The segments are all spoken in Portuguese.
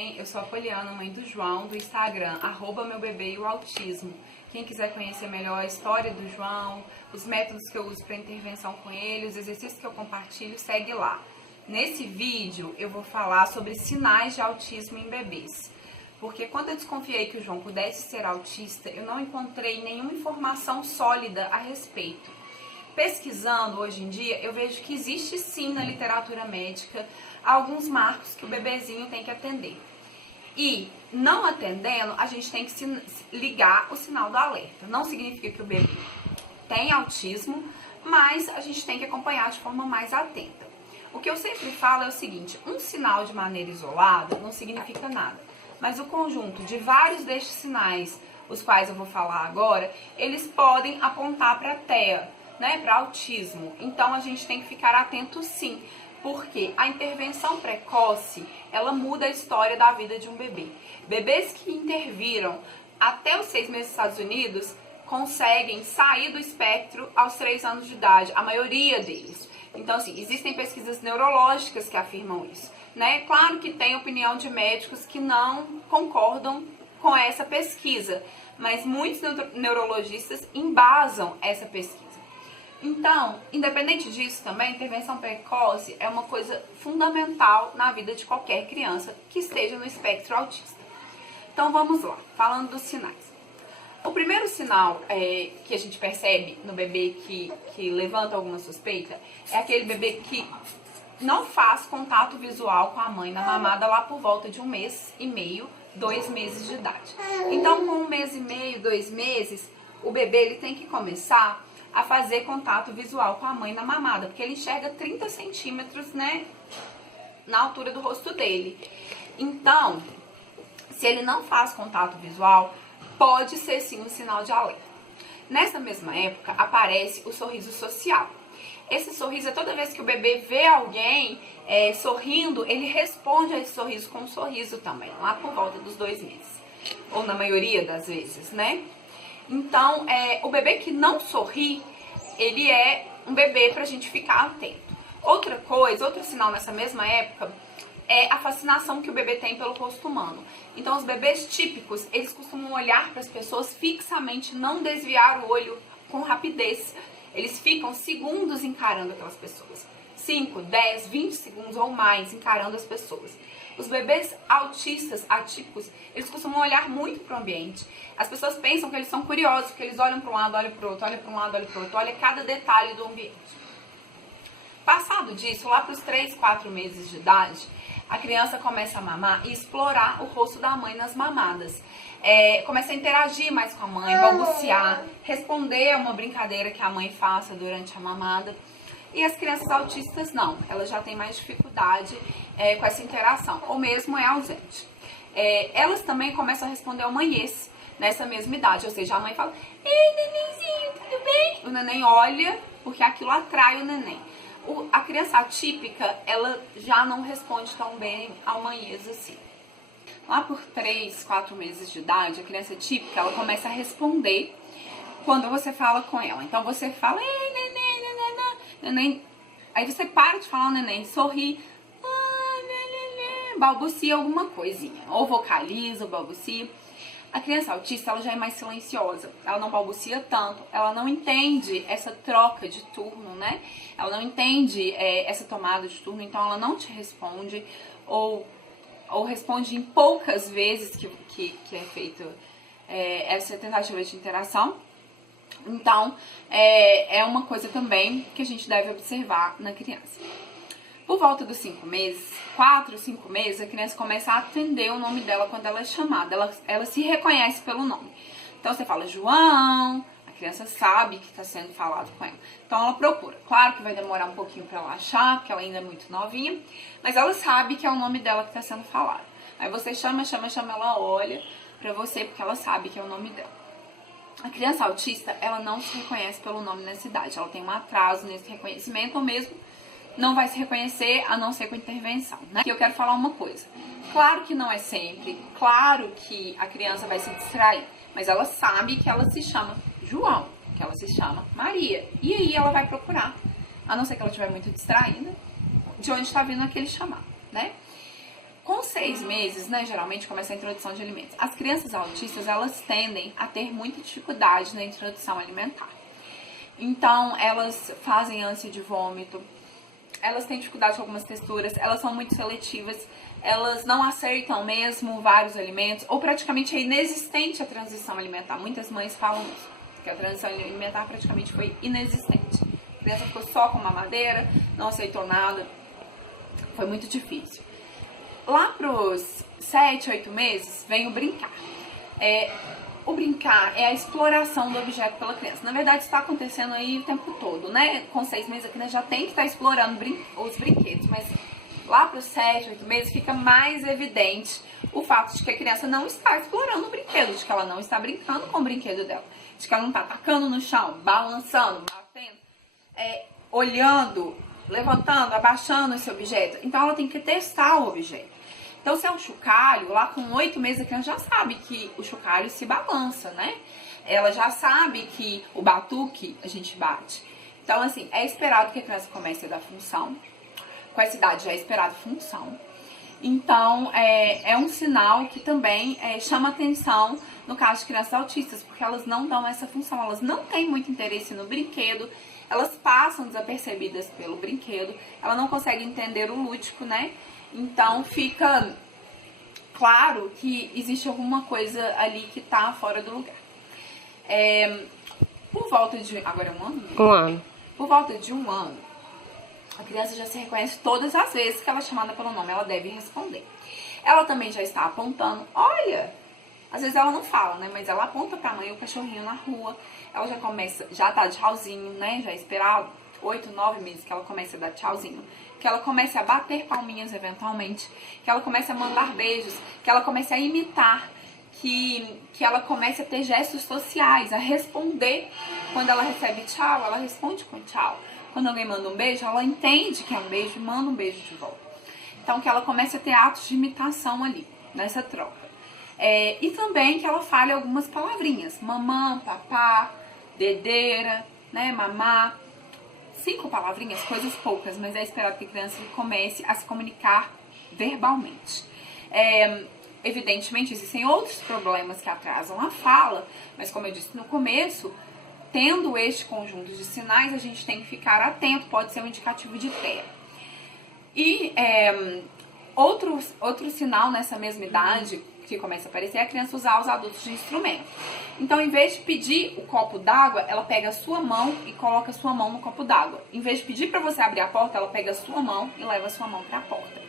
bem? Eu sou a Poliana, mãe do João, do Instagram, @meubebê_e_o_autismo. Quem quiser conhecer melhor a história do João, os métodos que eu uso para intervenção com ele, os exercícios que eu compartilho, segue lá. Nesse vídeo eu vou falar sobre sinais de autismo em bebês. Porque quando eu desconfiei que o João pudesse ser autista, eu não encontrei nenhuma informação sólida a respeito. Pesquisando hoje em dia, eu vejo que existe sim na literatura médica alguns marcos que o bebezinho tem que atender. E não atendendo, a gente tem que ligar o sinal do alerta. Não significa que o bebê tem autismo, mas a gente tem que acompanhar de forma mais atenta. O que eu sempre falo é o seguinte: um sinal de maneira isolada não significa nada, mas o conjunto de vários destes sinais, os quais eu vou falar agora, eles podem apontar para TEA, para autismo. Então a gente tem que ficar atento sim, porque a intervenção precoce, ela muda a história da vida de um bebê. Bebês que interviram até os 6 meses nos Estados Unidos conseguem sair do espectro aos 3 anos de idade, a maioria deles. Então, assim, existem pesquisas neurológicas que afirmam isso, Claro que tem opinião de médicos que não concordam com essa pesquisa, mas muitos neurologistas embasam essa pesquisa. Então, independente disso também, a intervenção precoce é uma coisa fundamental na vida de qualquer criança que esteja no espectro autista. Então vamos lá, falando dos sinais. O primeiro sinal que a gente percebe no bebê que levanta alguma suspeita é aquele bebê que não faz contato visual com a mãe na mamada lá por volta de 1 mês e meio, 2 meses de idade. Então, com 1 mês e meio, 2 meses, o bebê ele tem que começar a fazer contato visual com a mãe na mamada, porque ele enxerga 30 centímetros, na altura do rosto dele. Então, se ele não faz contato visual, pode ser sim um sinal de alerta. Nessa mesma época, aparece o sorriso social. Esse sorriso é toda vez que o bebê vê alguém sorrindo, ele responde a esse sorriso com um sorriso também, lá por volta dos 2 meses. Ou na maioria das vezes, Então, o bebê que não sorri, ele é um bebê pra gente ficar atento. Outra coisa, outro sinal nessa mesma época, é a fascinação que o bebê tem pelo rosto humano. Então, os bebês típicos, eles costumam olhar para as pessoas fixamente, não desviar o olho com rapidez. Eles ficam segundos encarando aquelas pessoas. 5, 10, 20 segundos ou mais encarando as pessoas. Os bebês autistas, atípicos, eles costumam olhar muito para o ambiente. As pessoas pensam que eles são curiosos, que eles olham para um lado, olham para o outro, olham para um lado, olham para o outro, olham cada detalhe do ambiente. Passado disso, lá para os 3, 4 meses de idade, a criança começa a mamar e explorar o rosto da mãe nas mamadas. Começa a interagir mais com a mãe, balbuciar, responder a uma brincadeira que a mãe faça durante a mamada. E as crianças autistas não, elas já têm mais dificuldade com essa interação, ou mesmo é ausente. Elas também começam a responder ao mães nessa mesma idade, ou seja, a mãe fala: "Ei, nenenzinho, tudo bem?" O neném olha, porque aquilo atrai o neném. A criança atípica, ela já não responde tão bem ao mães assim. Lá por 3, 4 meses de idade, a criança típica, ela começa a responder quando você fala com ela. Então você fala: "Ei, neném, neném." Aí você para de falar o neném, sorri, balbucia alguma coisinha, ou vocaliza, ou balbucia. A criança autista, ela já é mais silenciosa, ela não balbucia tanto, ela não entende essa troca de turno, Ela não entende essa tomada de turno, então ela não te responde, ou responde em poucas vezes que é feito essa tentativa de interação. Então, é uma coisa também que a gente deve observar na criança. Por volta dos 5 meses, 4, 5 meses, a criança começa a atender o nome dela quando ela é chamada. Ela se reconhece pelo nome. Então, você fala João, a criança sabe que está sendo falado com ela. Então, ela procura. Claro que vai demorar um pouquinho para ela achar, porque ela ainda é muito novinha, mas ela sabe que é o nome dela que está sendo falado. Aí você chama, ela olha para você, porque ela sabe que é o nome dela. A criança autista, ela não se reconhece pelo nome nessa idade. Ela tem um atraso nesse reconhecimento, ou mesmo não vai se reconhecer a não ser com intervenção, E eu quero falar uma coisa. Claro que não é sempre, claro que a criança vai se distrair, mas ela sabe que ela se chama João, que ela se chama Maria. E aí ela vai procurar, a não ser que ela estiver muito distraída, de onde está vindo aquele chamado, Com 6 meses, né, geralmente começa a introdução de alimentos. As crianças autistas, elas tendem a ter muita dificuldade na introdução alimentar. Então, elas fazem ânsia de vômito, elas têm dificuldade com algumas texturas, elas são muito seletivas, elas não aceitam mesmo vários alimentos, ou praticamente é inexistente a transição alimentar. Muitas mães falam isso, que a transição alimentar praticamente foi inexistente. A criança ficou só com mamadeira, não aceitou nada, foi muito difícil. Lá pros 7, 8 meses, vem o brincar. O brincar é a exploração do objeto pela criança. Na verdade, está acontecendo aí o tempo todo, né? Com 6 meses a criança já tem que estar explorando os brinquedos, mas lá para os 7, 8 meses fica mais evidente o fato de que a criança não está explorando o brinquedo, de que ela não está brincando com o brinquedo dela, de que ela não está tacando no chão, balançando, batendo, olhando, levantando, abaixando esse objeto. Então ela tem que testar o objeto. Então, se é um chocalho, lá com 8 meses a criança já sabe que o chocalho se balança, né? Ela já sabe que o batuque a gente bate. Então, assim, é esperado que a criança comece a dar função. Com essa idade já é esperado função. Então, é um sinal que também chama atenção no caso de crianças autistas, porque elas não dão essa função, elas não têm muito interesse no brinquedo, elas passam desapercebidas pelo brinquedo, ela não consegue entender o lúdico, né? Então, fica claro que existe alguma coisa ali que tá fora do lugar. Por volta de... Agora é um ano? Um ano. Por volta de 1 ano, a criança já se reconhece todas as vezes que ela é chamada pelo nome, ela deve responder. Ela também já está apontando, olha, às vezes ela não fala, né, mas ela aponta pra mãe o cachorrinho na rua, ela já tá de tchauzinho, né, já é esperado 8, 9 meses que ela comece a dar tchauzinho, que ela comece a bater palminhas eventualmente, que ela comece a mandar beijos, que ela comece a imitar, que ela comece a ter gestos sociais, a responder. Quando ela recebe tchau, ela responde com tchau. Quando alguém manda um beijo, ela entende que é um beijo e manda um beijo de volta. Então, que ela comece a ter atos de imitação ali, nessa troca. E também que ela fale algumas palavrinhas. Mamã, papá, dedeira, né, mamá. 5 palavrinhas, coisas poucas, mas é esperado que a criança comece a se comunicar verbalmente. Evidentemente, existem outros problemas que atrasam a fala, mas como eu disse no começo, tendo este conjunto de sinais, a gente tem que ficar atento, pode ser um indicativo de TEA. E outro sinal nessa mesma idade que começa a aparecer é a criança usar os adultos de instrumento. Então, em vez de pedir o copo d'água, ela pega a sua mão e coloca a sua mão no copo d'água. Em vez de pedir para você abrir a porta, ela pega a sua mão e leva a sua mão para a porta.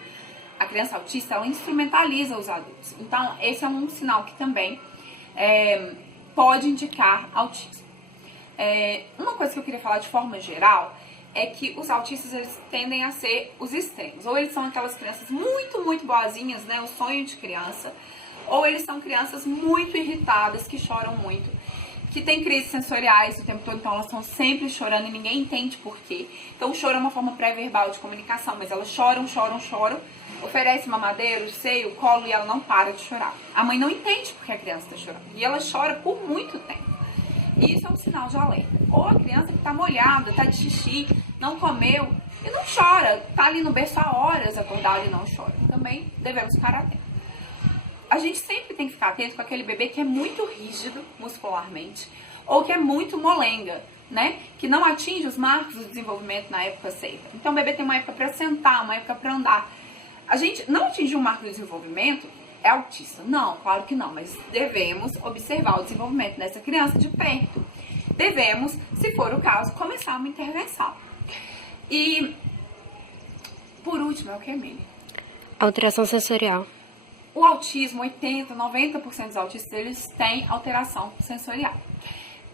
A criança autista, ela instrumentaliza os adultos. Então, esse é um sinal que também pode indicar autismo. Uma coisa que eu queria falar de forma geral é que os autistas, eles tendem a ser os extremos. Ou eles são aquelas crianças muito, muito boazinhas, né? O sonho de criança. Ou eles são crianças muito irritadas, que choram muito, que têm crises sensoriais o tempo todo, então elas estão sempre chorando e ninguém entende por quê. Então o choro é uma forma pré-verbal de comunicação, mas elas choram, oferece mamadeira, o seio, o colo e ela não para de chorar. A mãe não entende porque a criança está chorando e ela chora por muito tempo. E isso é um sinal de alerta. Ou a criança que está molhada, está de xixi, não comeu e não chora, está ali no berço há horas acordado e não chora. Também devemos ficar atentos. A gente sempre tem que ficar atento com aquele bebê que é muito rígido muscularmente ou que é muito molenga, né? Que não atinge os marcos do desenvolvimento na época certa. Então o bebê tem uma época para sentar, uma época para andar. A gente não atingir o marco do desenvolvimento é autista? Não, claro que não, mas devemos observar o desenvolvimento dessa criança de perto. Devemos, se for o caso, começar uma intervenção. E, por último, é o que, Emília? Alteração sensorial. O autismo, 80, 90% dos autistas, eles têm alteração sensorial.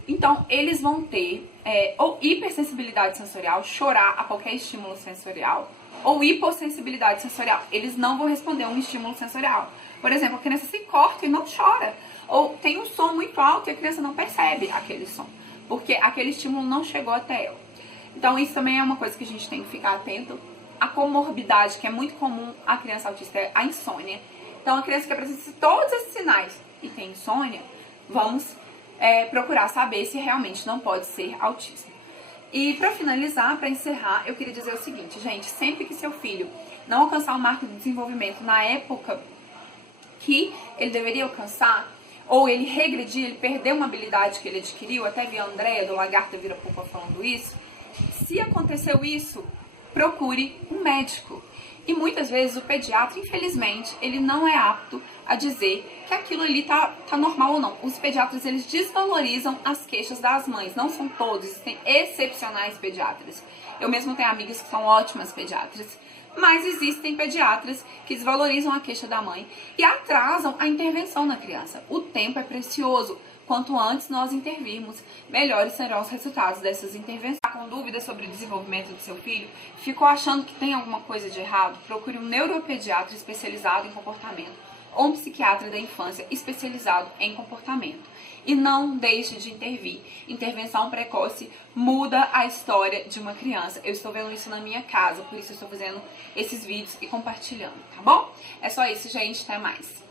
Então, eles vão ter ou hipersensibilidade sensorial, chorar a qualquer estímulo sensorial, ou hipossensibilidade sensorial. Eles não vão responder a um estímulo sensorial. Por exemplo, a criança se corta e não chora. Ou tem um som muito alto e a criança não percebe aquele som, porque aquele estímulo não chegou até ela. Então, isso também é uma coisa que a gente tem que ficar atento. A comorbidade, que é muito comum a criança autista, é a insônia. Então, a criança que apresenta todos esses sinais e tem insônia, vamos procurar saber se realmente não pode ser autismo. E para finalizar, para encerrar, eu queria dizer o seguinte, gente, sempre que seu filho não alcançar o marco de desenvolvimento na época que ele deveria alcançar, ou ele regredir, ele perdeu uma habilidade que ele adquiriu, até vi a Andréia do Lagarta Vira-Pupa falando isso. Se aconteceu isso, procure um médico. E muitas vezes o pediatra, infelizmente, ele não é apto a dizer que aquilo ali tá normal ou não. Os pediatras, eles desvalorizam as queixas das mães. Não são todos, existem excepcionais pediatras. Eu mesmo tenho amigas que são ótimas pediatras. Mas existem pediatras que desvalorizam a queixa da mãe e atrasam a intervenção na criança. O tempo é precioso. Quanto antes nós intervirmos, melhores serão os resultados dessas intervenções. Tá com dúvidas sobre o desenvolvimento do seu filho? Ficou achando que tem alguma coisa de errado? Procure um neuropediatra especializado em comportamento ou um psiquiatra da infância especializado em comportamento. E não deixe de intervir. Intervenção precoce muda a história de uma criança. Eu estou vendo isso na minha casa, por isso eu estou fazendo esses vídeos e compartilhando, tá bom? É só isso, gente. Até mais.